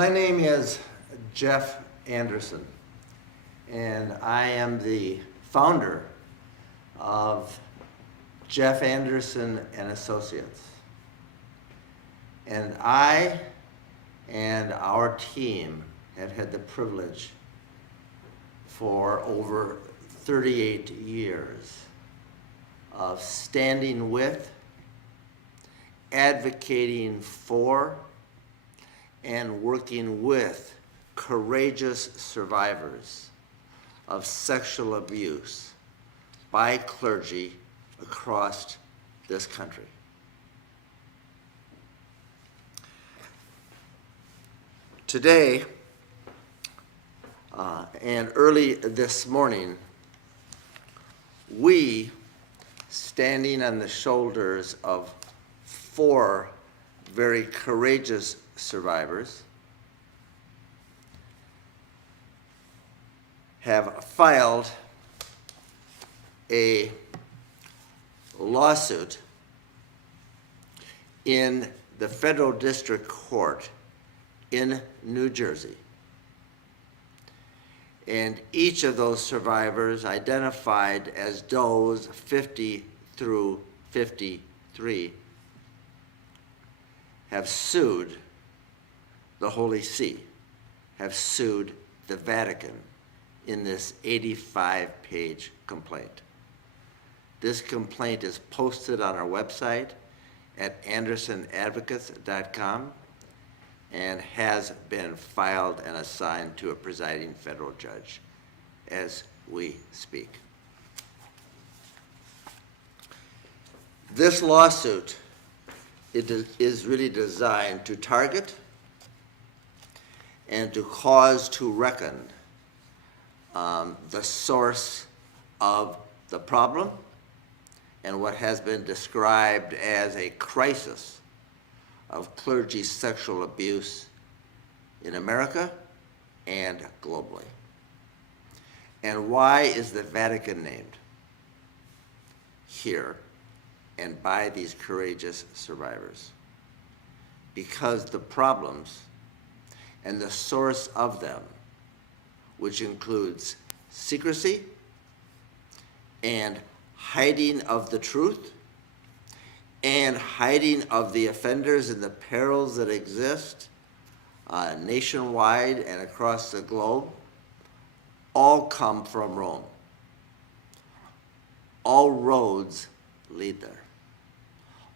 My name is Jeff Anderson, and I am the founder of Jeff Anderson and Associates. And I and our team have had the privilege for over 38 years of standing with, advocating for, and working with courageous survivors of sexual abuse by clergy across this country. Today, and early this morning, we, standing on the shoulders of 4 very courageous survivors, have filed a lawsuit in the Federal District Court in New Jersey. And each of those survivors, identified as does 50 through 53, have sued the Holy See, have sued the Vatican in this 85-page complaint. This complaint is posted on our website at andersonadvocates.com and has been filed and assigned to a presiding federal judge as we speak. This lawsuit is really designed to target and to cause to reckon the source of the problem and what has been described as a crisis of clergy sexual abuse in America and globally. And why is the Vatican named here and by these courageous survivors? Because the problems and the source of them, which includes secrecy and hiding of the truth and hiding of the offenders and the perils that exist nationwide and across the globe, all come from Rome. All roads lead there.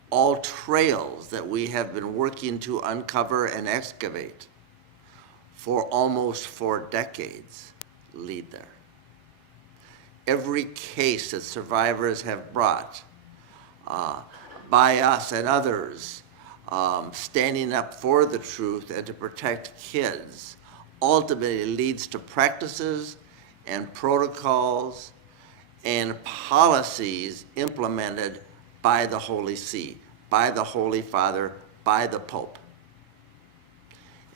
All trails that we have been working to uncover and excavate for almost 4 decades lead there. Every case that survivors have brought by us and others, standing up for the truth and to protect kids, ultimately leads to practices and protocols and policies implemented by the Holy See, by the Holy Father, by the Pope.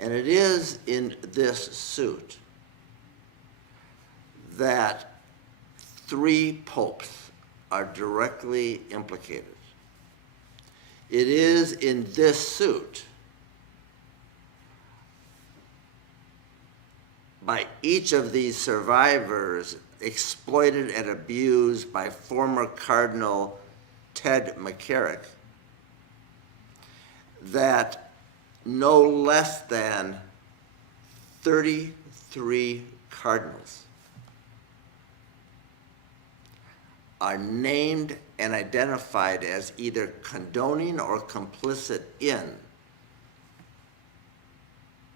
And it is in this suit that 3 popes are directly implicated. It is in this suit by each of these survivors exploited and abused by former Cardinal Ted McCarrick that no less than 33 cardinals are named and identified as either condoning or complicit in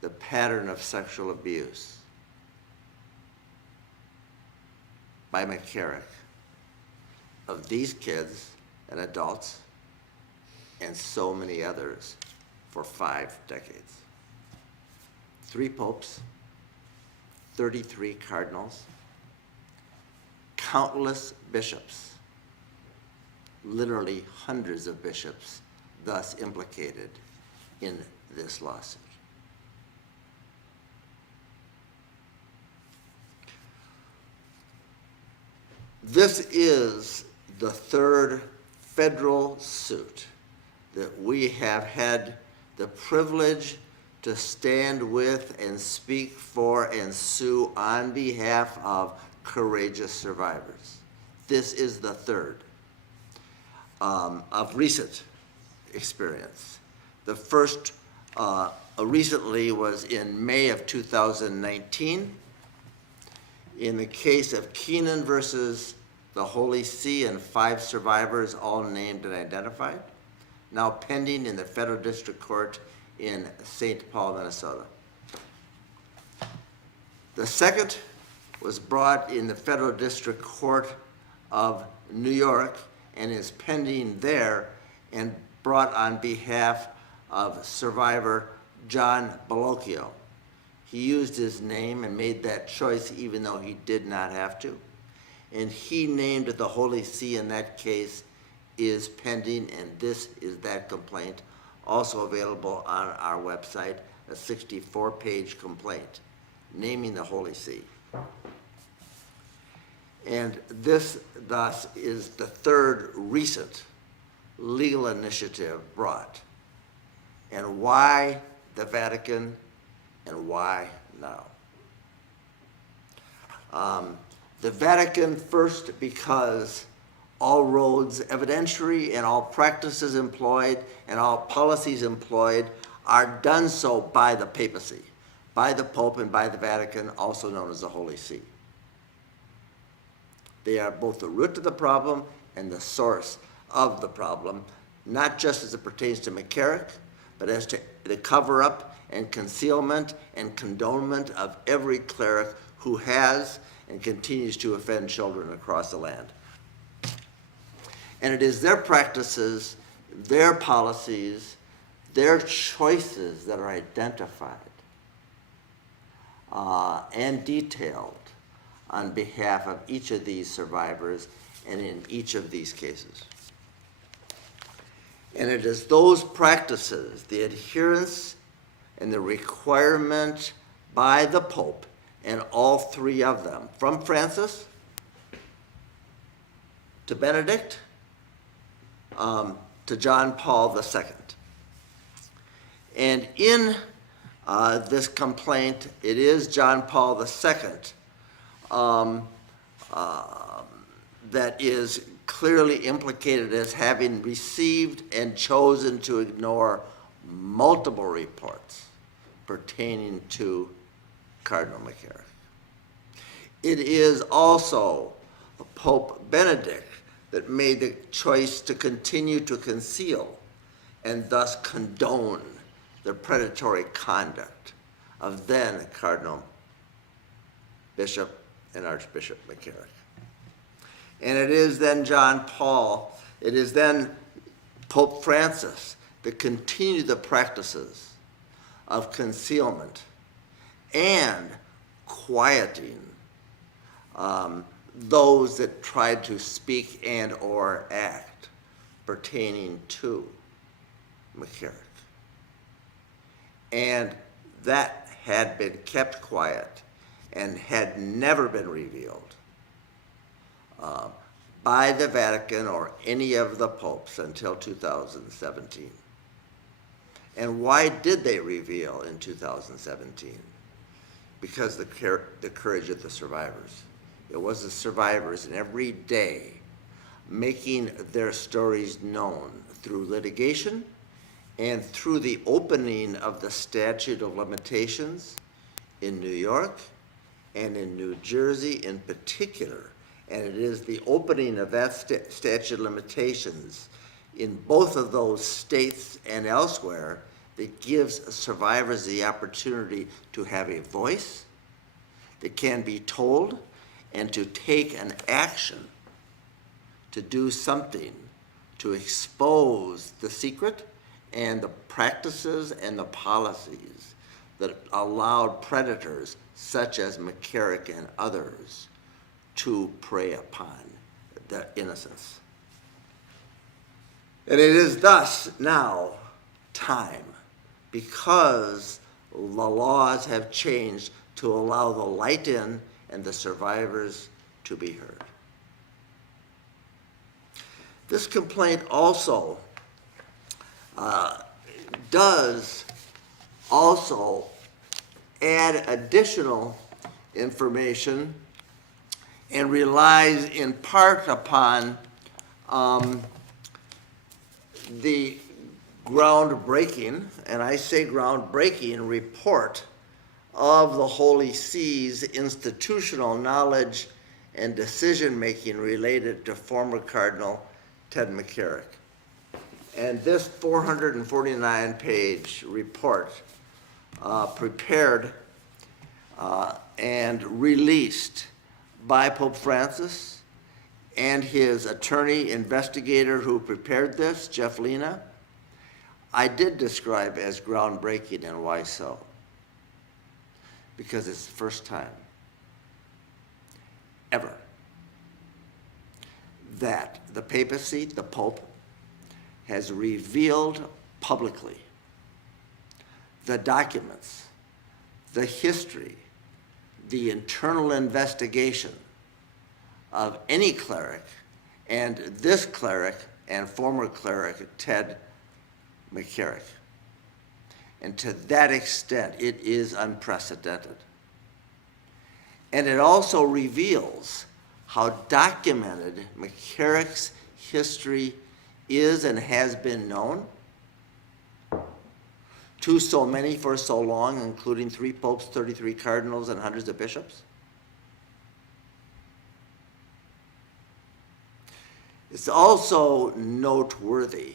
the pattern of sexual abuse by McCarrick of these kids and adults and so many others for 5 decades. 3 popes, 33 cardinals, countless bishops, literally hundreds of bishops, thus implicated in this lawsuit. This is the 3rd federal suit that we have had the privilege to stand with and speak for and sue on behalf of courageous survivors. This is the third of recent experience. The first recently was in May of 2019 in the case of Keenan versus the Holy See and 5 survivors, all named and identified, now pending in the Federal District Court in St. Paul, Minnesota. The second was brought in the Federal District Court of New York and is pending there and brought on behalf of survivor John Bellocchio. He used his name and made that choice even though he did not have to. And he named the Holy See in that case is pending, and this is that complaint, also available on our website, a 64-page complaint naming the Holy See. And this, thus, is the third recent legal initiative brought. And why the Vatican and why now? The Vatican first because all roads evidentiary and all practices employed and all policies employed are done so by the papacy, by the Pope and by the Vatican, also known as the Holy See. They are both the root of the problem and the source of the problem, not just as it pertains to McCarrick, but as to the cover-up and concealment and condonement of every cleric who has and continues to offend children across the land. And it is their practices, their policies, their choices that are identified and detailed on behalf of each of these survivors and in each of these cases. And it is those practices, the adherence and the requirement by the Pope and all 3 of them, from Francis to Benedict to John Paul II. And in this complaint, it is John Paul II that is clearly implicated as having received and chosen to ignore multiple reports pertaining to Cardinal McCarrick. It is also Pope Benedict that made the choice to continue to conceal and thus condone the predatory conduct of then Cardinal Bishop and Archbishop McCarrick. And it is then John Paul, it is then Pope Francis that continue the practices of concealment and quieting those that tried to speak and or act pertaining to McCarrick. And that had been kept quiet and had never been revealed by the Vatican or any of the popes until 2017. And why did they reveal in 2017? Because the courage of the survivors. It was the survivors in every day making their stories known through litigation and through the opening of the statute of limitations in New York and in New Jersey in particular. And it is the opening of that statute of limitations in both of those states and elsewhere that gives survivors the opportunity to have a voice that can be told and to take an action to do something to expose the secret and the practices and the policies that allowed predators such as McCarrick and others to prey upon the innocents. And it is thus now time, because the laws have changed, to allow the light in and the survivors to be heard. This complaint also does also add additional information and relies in part upon the groundbreaking, and I say groundbreaking, report of the Holy See's institutional knowledge and decision-making related to former Cardinal Ted McCarrick. And this 449-page report prepared and released by Pope Francis and his attorney investigator who prepared this, Jeff Lena, I did describe as groundbreaking, and why so? Because it's the first time ever that the papacy, the Pope, has revealed publicly the documents, the history, the internal investigation of any cleric, and this cleric and former cleric, Ted McCarrick. And to that extent, it is unprecedented. And it also reveals how documented McCarrick's history is and has been known to so many for so long, including 3 popes, 33 cardinals, and hundreds of bishops. It's also noteworthy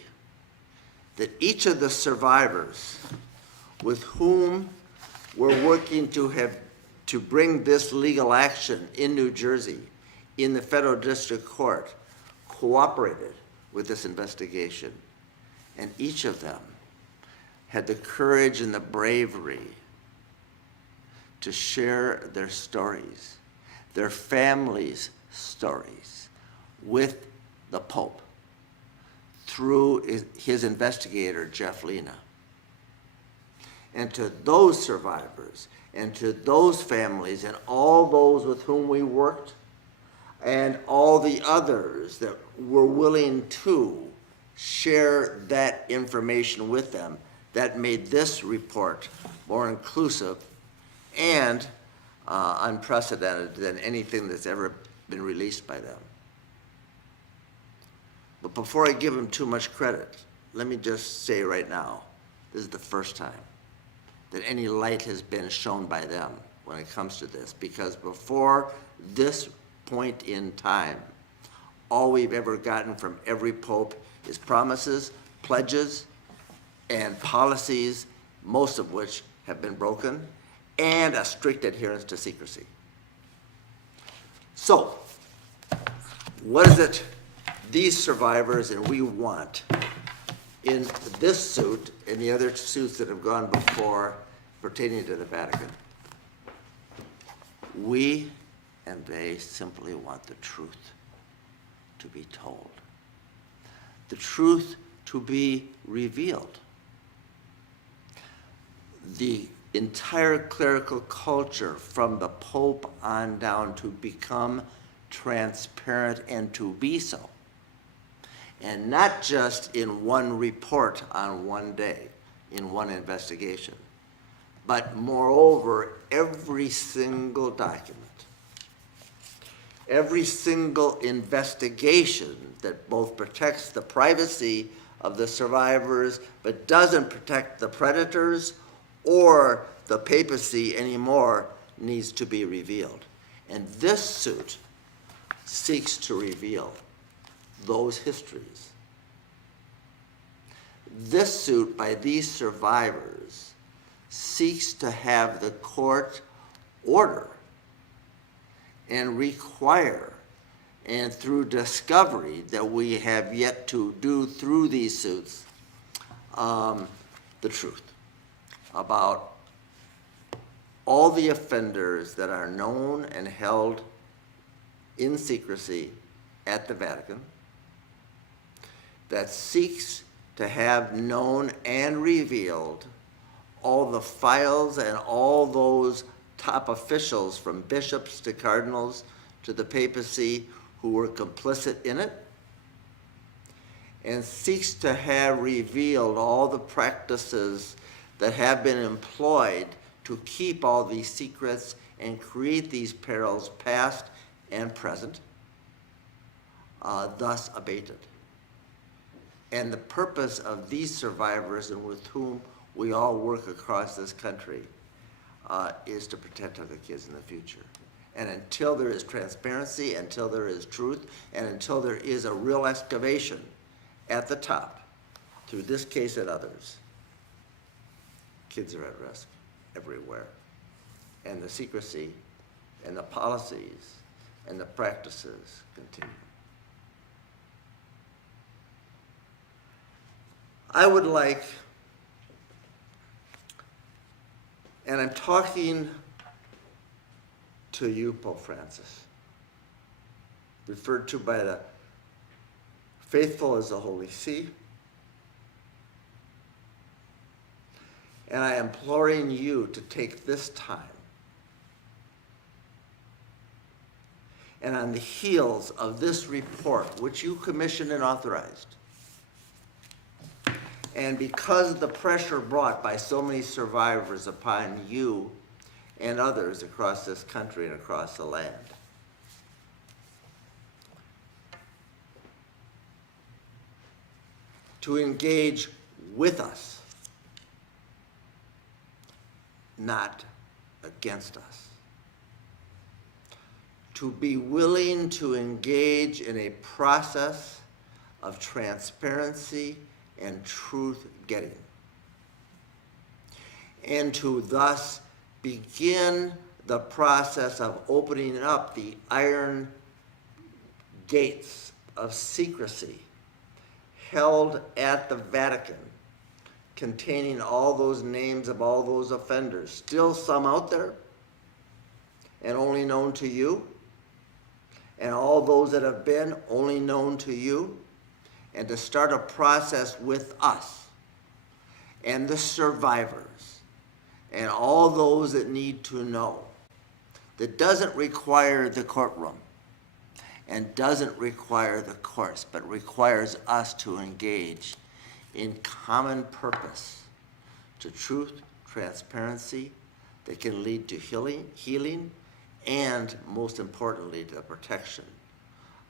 that each of the survivors with whom we're working to bring this legal action in New Jersey, in the federal district court, cooperated with this investigation. And each of them had the courage and the bravery to share their stories, their families' stories, with the Pope through his investigator, Jeff Lena. And to those survivors, and to those families, and all those with whom we worked, and all the others that were willing to share that information with them, that made this report more inclusive and unprecedented than anything that's ever been released by them. But before I give them too much credit, let me just say right now, this is the first time that any light has been shown by them when it comes to this, because before this point in time, all we've ever gotten from every pope is promises, pledges, and policies, most of which have been broken, and a strict adherence to secrecy. So, what is it these survivors and we want in this suit and the other suits that have gone before pertaining to the Vatican? We and they simply want the truth to be told, the truth to be revealed. The entire clerical culture from the Pope on down to become transparent and to be so. And not just in one report on one day, in one investigation, but moreover, every single document, every single investigation that both protects the privacy of the survivors but doesn't protect the predators or the papacy anymore needs to be revealed. And this suit seeks to reveal those histories. This suit by these survivors seeks to have the court order and require, and through discovery that we have yet to do through these suits, the truth about all the offenders that are known and held in secrecy at the Vatican, that seeks to have known and revealed all the files and all those top officials from bishops to cardinals to the papacy who were complicit in it, and seeks to have revealed all the practices that have been employed to keep all these secrets and create these perils past and present, thus abated. And the purpose of these survivors, and with whom we all work across this country, is to protect other kids in the future. And until there is transparency, until there is truth, and until there is a real excavation at the top, through this case and others, kids are at risk everywhere. And the secrecy and the policies and the practices continue. I would like, and I'm talking to you, Pope Francis, referred to by the faithful as the Holy See, and I am imploring you to take this time, and on the heels of this report, which you commissioned and authorized, and because of the pressure brought by so many survivors upon you and others across this country and across the land, to engage with us, not against us. To be willing to engage in a process of transparency and truth-getting, and to thus begin the process of opening up the iron gates of secrecy held at the Vatican, containing all those names of all those offenders, still some out there, and only known to you, and all those that have been only known to you, and to start a process with us and the survivors and all those that need to know, that doesn't require the courtroom and doesn't require the courts, but requires us to engage in common purpose to truth, transparency that can lead to healing, and most importantly, to the protection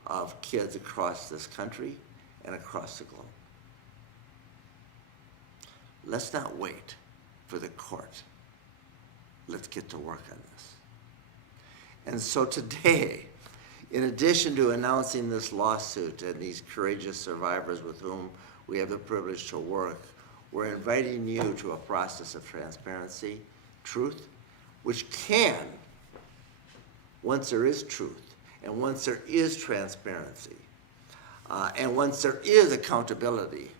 of kids across this country and across the globe. Let's not wait for the court. Let's get to work on this. And so today, in addition to announcing this lawsuit and these courageous survivors with whom we have the privilege to work, we're inviting you to a process of transparency, truth, which can, once there is truth, and once there is transparency, and once there is accountability,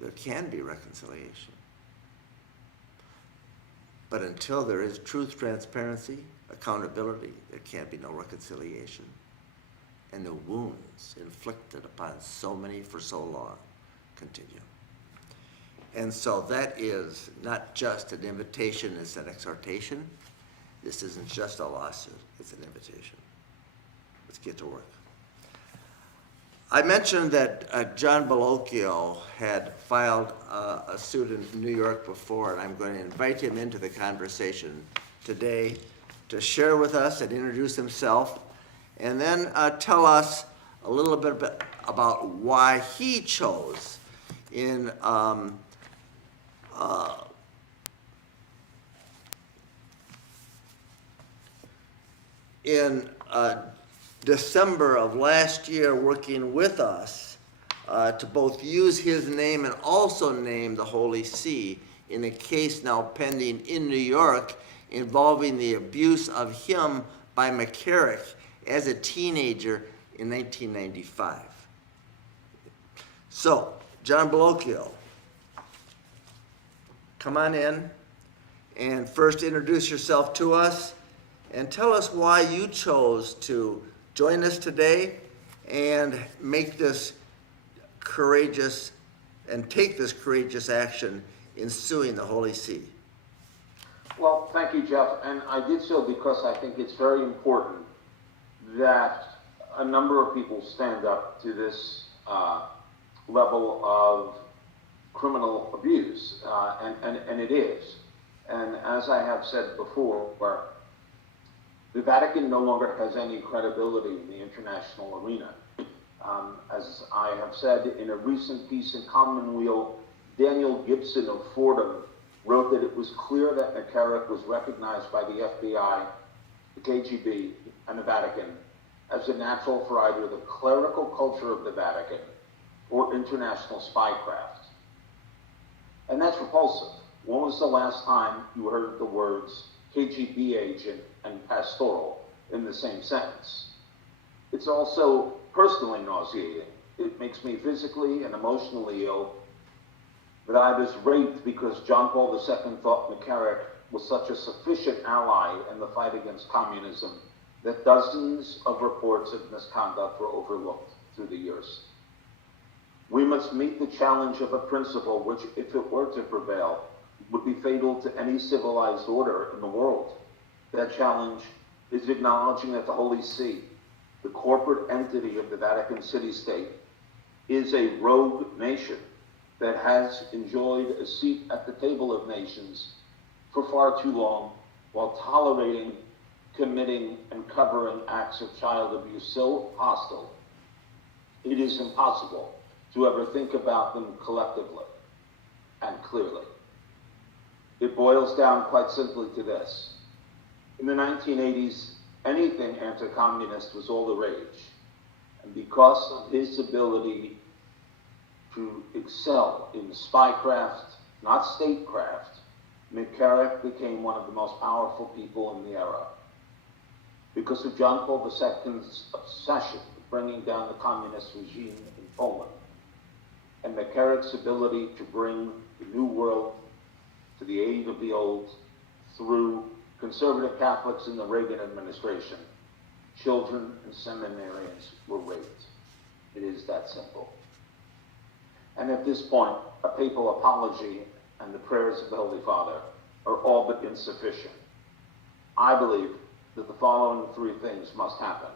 there can be reconciliation. But until there is truth, transparency, accountability, there can't be no reconciliation. And the wounds inflicted upon so many for so long continue. And so that is not just an invitation, it's an exhortation. This isn't just a lawsuit, it's an invitation. Let's get to work. I mentioned that John Bellocchio had filed a suit in New York before, and I'm going to invite him into the conversation today to share with us and introduce himself, and then tell us a little bit about why he chose in December of last year, working with us to both use his name and also name the Holy See in a case now pending in New York involving the abuse of him by McCarrick as a teenager in 1995. So, John Bellocchio, come on in and first introduce yourself to us and tell us why you chose to join us today and make this courageous and take this courageous action in suing the Holy See. Well, thank you, Jeff. And I did so because I think it's very important that a number of people stand up to this level of criminal abuse, and it is. And as I have said before, the Vatican no longer has any credibility in the international arena. As I have said in a recent piece in Commonweal, Daniel Gibson of Fordham wrote that it was clear that McCarrick was recognized by the FBI, the KGB, and the Vatican as a natural for either the clerical culture of the Vatican or international spycraft. And that's repulsive. When was the last time you heard the words KGB agent and pastoral in the same sentence? It's also personally nauseating. It makes me physically and emotionally ill that I was raped because John Paul II thought McCarrick was such a sufficient ally in the fight against communism that dozens of reports of misconduct were overlooked through the years. We must meet the challenge of a principle which, if it were to prevail, would be fatal to any civilized order in the world. That challenge is acknowledging that the Holy See, the corporate entity of the Vatican city-state, is a rogue nation that has enjoyed a seat at the table of nations for far too long, while tolerating, committing, and covering acts of child abuse so hostile, it is impossible to ever think about them collectively and clearly. It boils down quite simply to this. In the 1980s, anything anti-communist was all the rage. And because of his ability to excel in spycraft, not statecraft, McCarrick became one of the most powerful people in the era. Because of John Paul II's obsession with bringing down the communist regime in Poland, and McCarrick's ability to bring the new world to the aid of the old through conservative Catholics in the Reagan administration, children and seminarians were raped. It is that simple. And at this point, a papal apology and the prayers of the Holy Father are all but insufficient. I believe that the following three things must happen.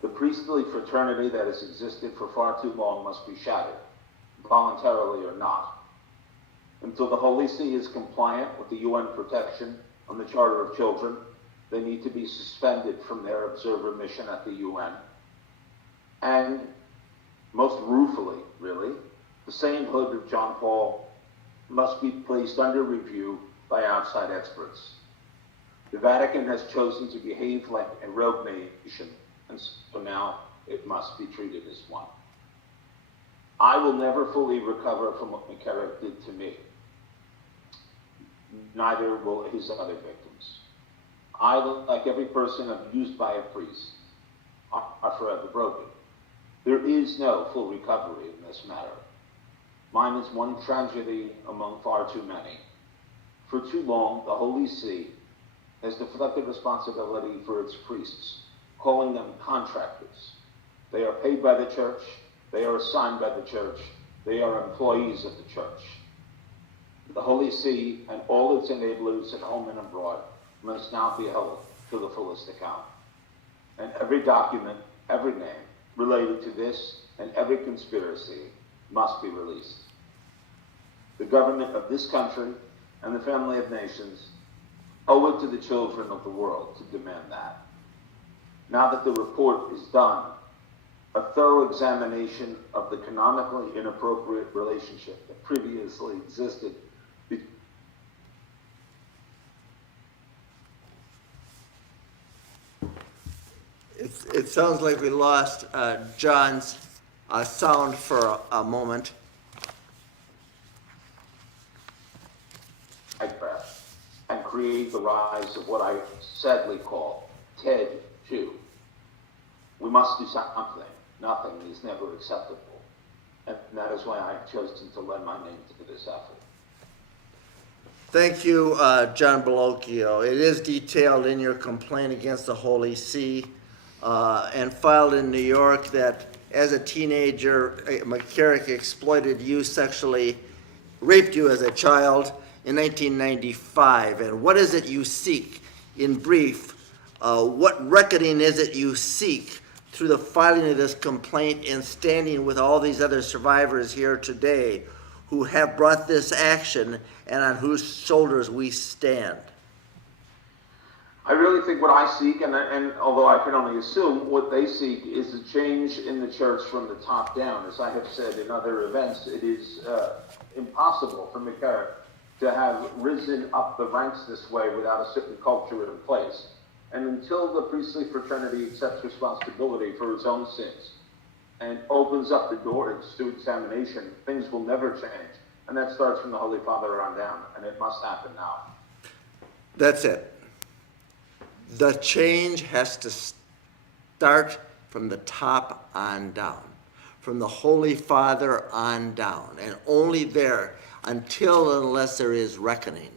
The priestly fraternity that has existed for far too long must be shattered, voluntarily or not. Until the Holy See is compliant with the UN protection on the Charter of Children, they need to be suspended from their observer mission at the UN. And most ruefully, really, the sainthood of John Paul must be placed under review by outside experts. The Vatican has chosen to behave like a rogue nation, and so now it must be treated as one. I will never fully recover from what McCarrick did to me. Neither will his other victims. I, like every person abused by a priest, are forever broken. There is no full recovery in this matter. Mine is one tragedy among far too many. For too long, the Holy See has deflected responsibility for its priests, calling them contractors. They are paid by the church, they are assigned by the church, they are employees of the church. The Holy See and all its enablers at home and abroad must now be held to the fullest account. And every document, every name related to this and every conspiracy must be released. The government of this country and the family of nations owe it to the children of the world to demand that. Now that the report is done, a thorough examination of the canonically inappropriate relationship that previously existed It sounds like we lost John's sound for a moment. And create the rise of what I sadly call TED 2. We must do something. Nothing is never acceptable. And that is why I have chosen to lend my name to this effort. Thank you, John Bellocchio. It is detailed in your complaint against the Holy See and filed in New York that as a teenager, McCarrick exploited you sexually, raped you as a child in 1995. And what is it you seek? In brief, what reckoning is it you seek through the filing of this complaint and standing with all these other survivors here today who have brought this action and on whose shoulders we stand? I really think what I seek, and although I can only assume, what they seek is a change in the church from the top down. As I have said in other events, it is impossible for McCarrick to have risen up the ranks this way without a certain culture in place. And until the priestly fraternity accepts responsibility for its own sins and opens up the doors to examination, things will never change. And that starts from the Holy Father on down, and it must happen now. That's it. The change has to start from the top on down, from the Holy Father on down, and only there, until and unless there is reckoning,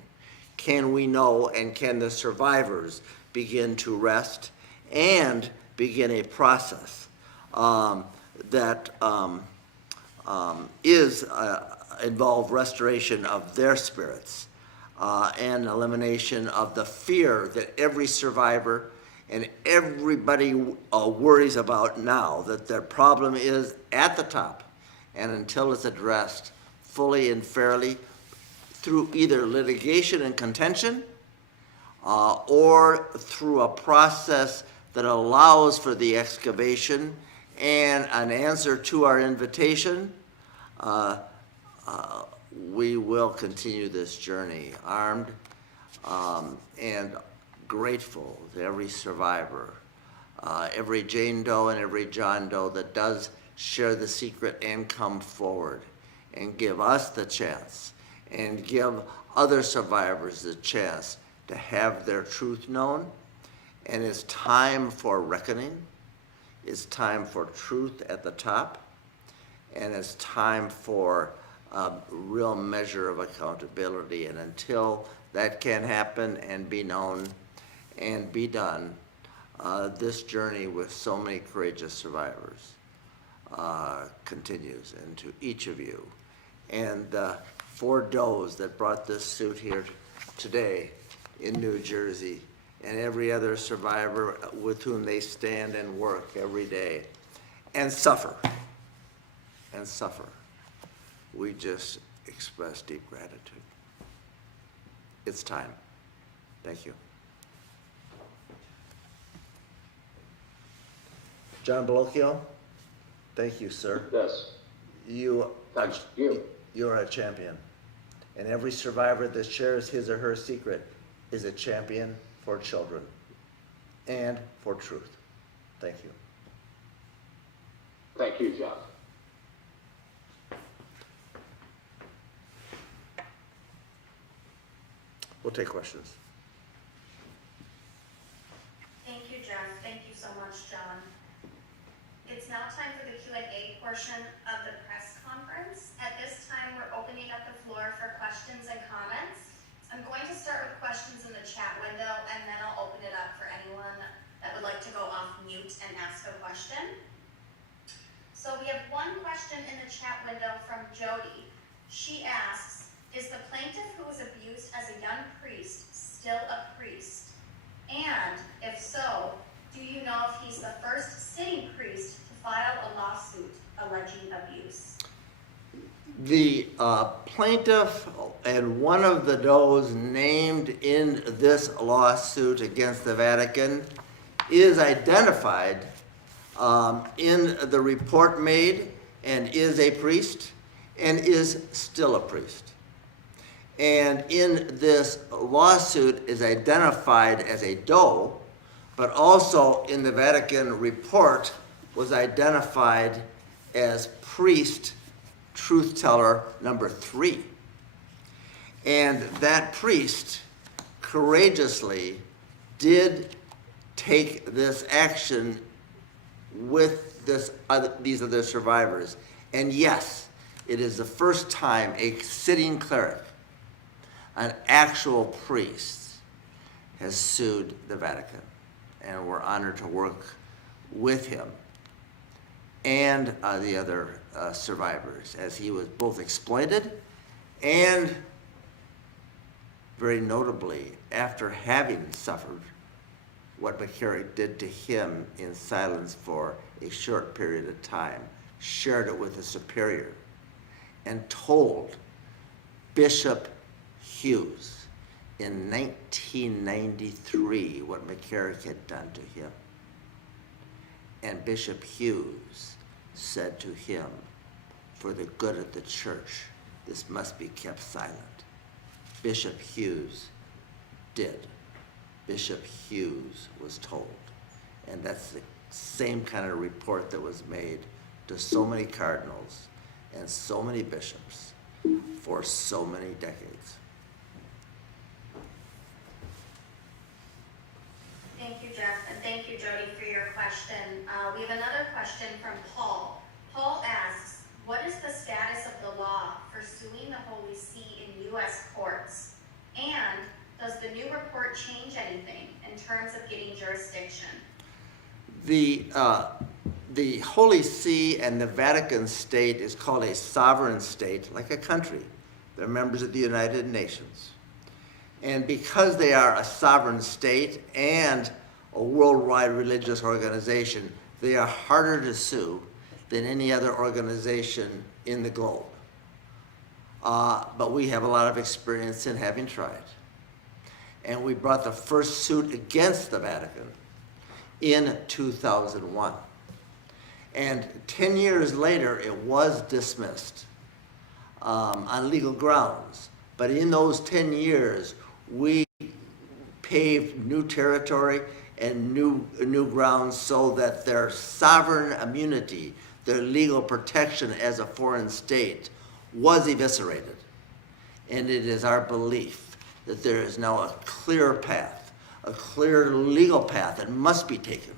can we know and can the survivors begin to rest and begin a process that involve restoration of their spirits. And elimination of the fear that every survivor and everybody worries about now, that their problem is at the top, and until it's addressed fully and fairly through either litigation and contention or through a process that allows for the excavation and an answer to our invitation, we will continue this journey armed and grateful to every survivor, every Jane Doe and every John Doe that does share the secret and come forward and give us the chance and give other survivors the chance to have their truth known. And it's time for reckoning. It's time for truth at the top. And it's time for a real measure of accountability. And until that can happen and be known and be done, this journey with so many courageous survivors continues. And to each of you, and the 4 does that brought this suit here today in New Jersey, and every other survivor with whom they stand and work every day and suffer. We just express deep gratitude. It's time. Thank you. John Bellocchio, thank you, sir. Yes. Thank you. You're a champion. And every survivor that shares his or her secret is a champion for children and for truth. Thank you. Thank you, John. We'll take questions. Thank you, Jeff. Thank you so much, John. It's now time for the Q&A portion of the press conference. At this time, we're opening up the floor for questions and comments. I'm going to start with questions in the chat window, and then I'll open it up for anyone that would like to go off mute and ask a question. So we have one question in the chat window from Jody. She asks, is the plaintiff who was abused as a young priest still a priest? And if so, do you know if he's the first sitting priest to file a lawsuit alleging abuse? The plaintiff and one of the does named in this lawsuit against the Vatican is identified in the report made and is a priest and is still a priest. And in this lawsuit is identified as a doe, but also in the Vatican report was identified as priest truth teller number 3. And that priest courageously did take this action with these other survivors. And yes, it is the first time a sitting cleric, an actual priest, has sued the Vatican. And we're honored to work with him and the other survivors, as he was both exploited and, very notably, after having suffered what McCarrick did to him in silence for a short period of time, shared it with a superior, and told Bishop Hughes in 1993 what McCarrick had done to him. And Bishop Hughes said to him, for the good of the church, this must be kept silent. Bishop Hughes did. Bishop Hughes was told. And that's the same kind of report that was made to so many cardinals and so many bishops for so many decades. Thank you, Jeff, and thank you, Jody, for your question. We have another question from Paul. Paul asks, what is the status of the law for suing the Holy See in U.S. courts? And does the new report change anything in terms of getting jurisdiction? The Holy See and the Vatican state is called a sovereign state, like a country. They're members of the United Nations. And because they are a sovereign state and a worldwide religious organization, they are harder to sue than any other organization in the globe. But we have a lot of experience in having tried. And we brought the first suit against the Vatican in 2001. And 10 years later, it was dismissed on legal grounds. But in those 10 years, we paved new territory and new grounds so that their sovereign immunity, their legal protection as a foreign state, was eviscerated. And it is our belief that there is now a clear path, a clear legal path that must be taken,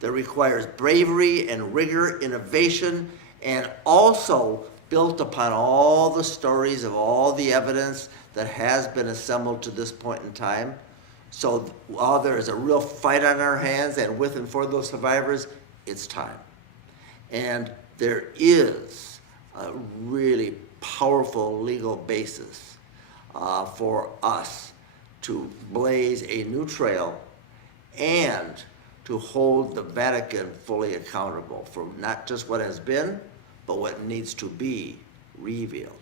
that requires bravery and rigor, innovation, and also built upon all the stories of all the evidence that has been assembled to this point in time. So while there is a real fight on our hands, and with and for those survivors, it's time. And there is a really powerful legal basis for us to blaze a new trail and to hold the Vatican fully accountable for not just what has been, but what needs to be revealed.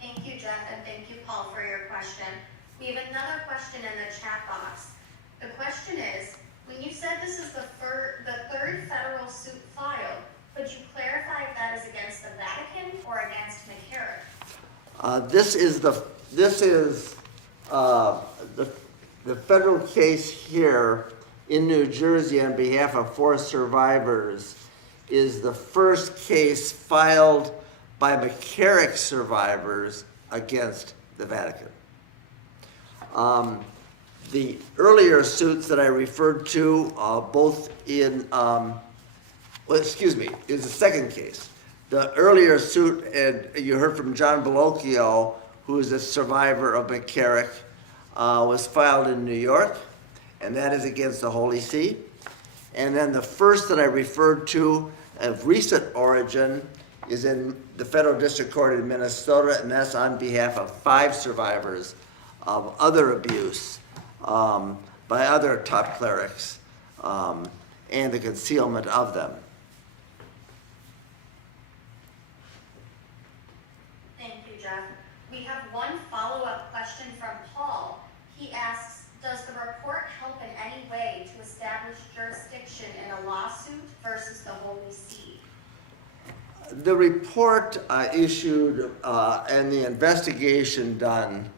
Thank you, Jeff, and thank you, Paul, for your question. We have another question in the chat box. The question is, when you said this is the third federal suit filed, could you clarify if that is against the Vatican or against McCarrick? This is the federal case here in New Jersey on behalf of 4 survivors is the first case filed by McCarrick survivors against the Vatican. The earlier suits that I referred to, both in, is the second case. The earlier suit, and you heard from John Bellocchio, who is a survivor of McCarrick, was filed in New York, and that is against the Holy See. And then the first that I referred to of recent origin is in the Federal District Court in Minnesota, and that's on behalf of 5 survivors of other abuse by other top clerics and the concealment of them. Thank you, Jeff. We have one follow-up question from Paul. He asks, does the report help in any way to establish jurisdiction in a lawsuit versus the Holy See? The report issued and the investigation done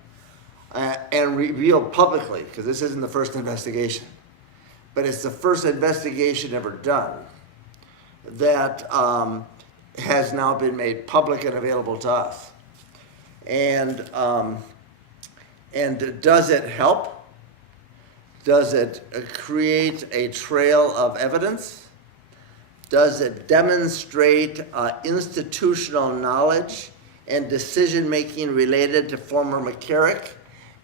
and revealed publicly, because this isn't the first investigation, but it's the first investigation ever done that has now been made public and available to us. And does it help? Does it create a trail of evidence? Does it demonstrate institutional knowledge and decision-making related to former McCarrick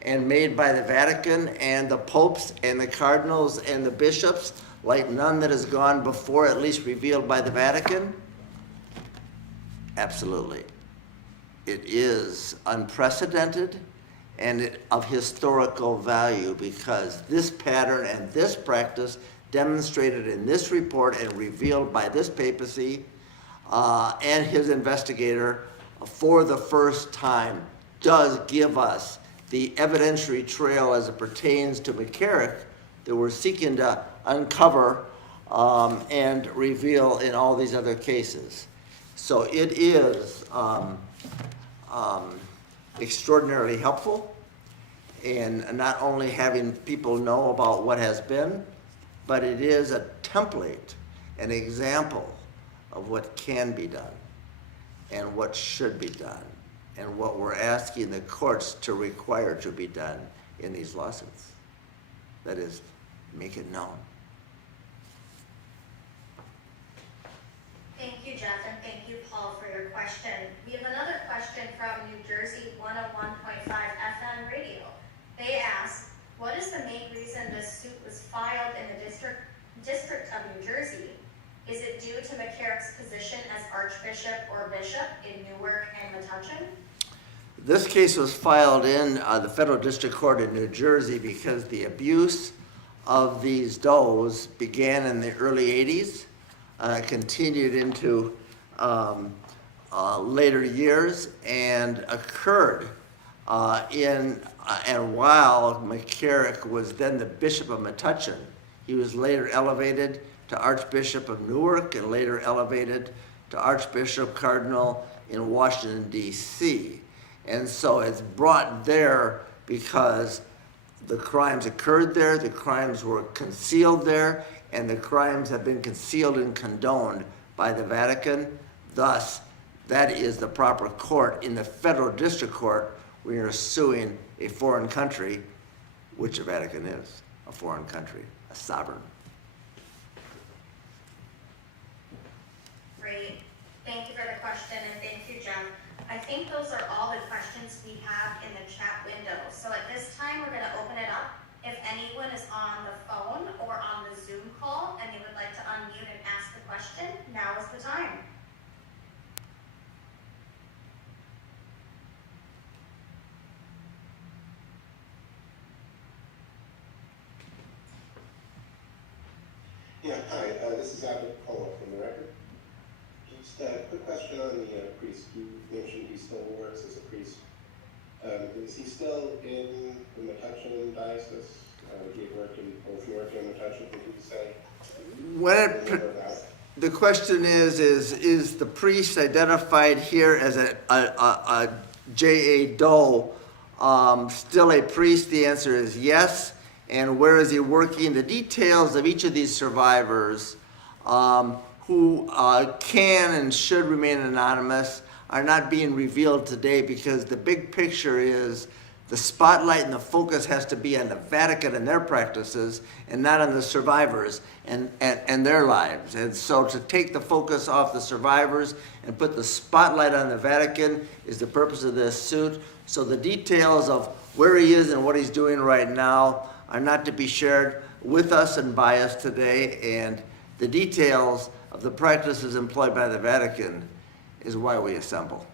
and made by the Vatican and the popes and the cardinals and the bishops, like none that has gone before, at least revealed by the Vatican? Absolutely. It is unprecedented and of historical value, because this pattern and this practice demonstrated in this report and revealed by this papacy and his investigator for the first time does give us the evidentiary trail as it pertains to McCarrick that we're seeking to uncover and reveal in all these other cases. So it is extraordinarily helpful in not only having people know about what has been, but it is a template, an example of what can be done and what should be done and what we're asking the courts to require to be done in these lawsuits. That is, make it known. Thank you, Jeff, and thank you, Paul, for your question. We have another question from New Jersey 101.5 FM radio. They ask, what is the main reason this suit was filed in the District of New Jersey? Is it due to McCarrick's position as Archbishop or Bishop in Newark and Metuchen? This case was filed in the Federal District Court in New Jersey because the abuse of these does began in the early 80s, continued into later years, and occurred and while McCarrick was then the Bishop of Metuchen. He was later elevated to Archbishop of Newark and later elevated to Archbishop Cardinal in Washington, D.C. And so it's brought there because the crimes occurred there, the crimes were concealed there, and the crimes have been concealed and condoned by the Vatican. Thus, that is the proper court in the Federal District Court when you're suing a foreign country, which the Vatican is, a foreign country, a sovereign. Great. Thank you for the question, and thank you, Jeff. I think those are all the questions we have in the chat window. So at this time, we're going to open it up. If anyone is on the phone or on the Zoom call and they would like to unmute and ask the question, now is the time. Yeah, hi, this is Abbott calling from the record. Just a quick question on the priest. You mentioned he still works as a priest. Is he still in the Metuchen diocese? He had worked in both Newark and Metuchen, did you say? The question is the priest identified here as a J.A. Doe still a priest? The answer is yes. And where is he working? The details of each of these survivors who can and should remain anonymous are not being revealed today because the big picture is the spotlight and the focus has to be on the Vatican and their practices and not on the survivors and their lives. And so to take the focus off the survivors and put the spotlight on the Vatican is the purpose of this suit. So the details of where he is and what he's doing right now are not to be shared with us and by us today, and the details of the practices employed by the Vatican is why we assemble.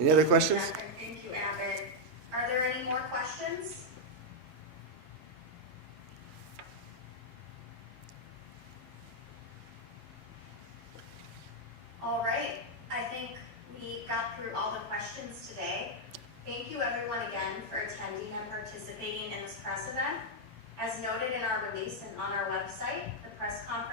Any other questions? Jeff, and thank you, Abbott. Are there any more questions? All right, I think we got through all the questions today. Thank you everyone again for attending and participating in this press event. As noted in our release and on our website, the press conference